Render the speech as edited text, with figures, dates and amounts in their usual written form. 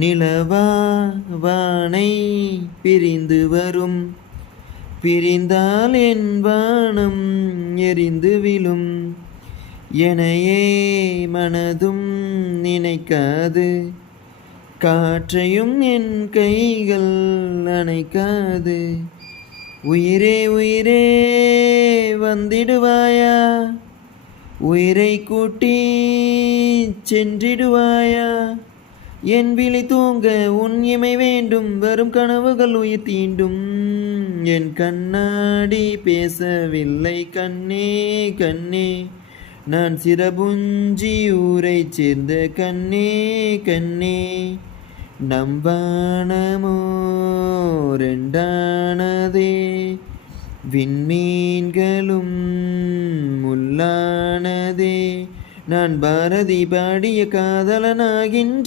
நிலவா வானை பிரிந்து வரும், பிரிந்தால் என் வானம் எரிந்து விழும். எனையே மனதும் நினைக்காது, காற்றையும் என் கைகள் அணைக்காது. உயிரே உயிரே வந்திடுவாயா, உயிரை கூட்டி சென்றிடுவாயா. என் விழி தூங்க உன் இமை வேண்டும், வரும் கனவுகள் உயிர் தீண்டும். என் கண்ணாடி பேசவில்லை கண்ணே கண்ணே, நான் சிறபுஞ்சி ஊரைச் சேர்ந்த கண்ணே கண்ணே. நம்பானமோ ரெண்டானதே, விண்மீன்களும் முள்ளானதே. நான் பாரதி பாடிய காதலனாகின்றேன்.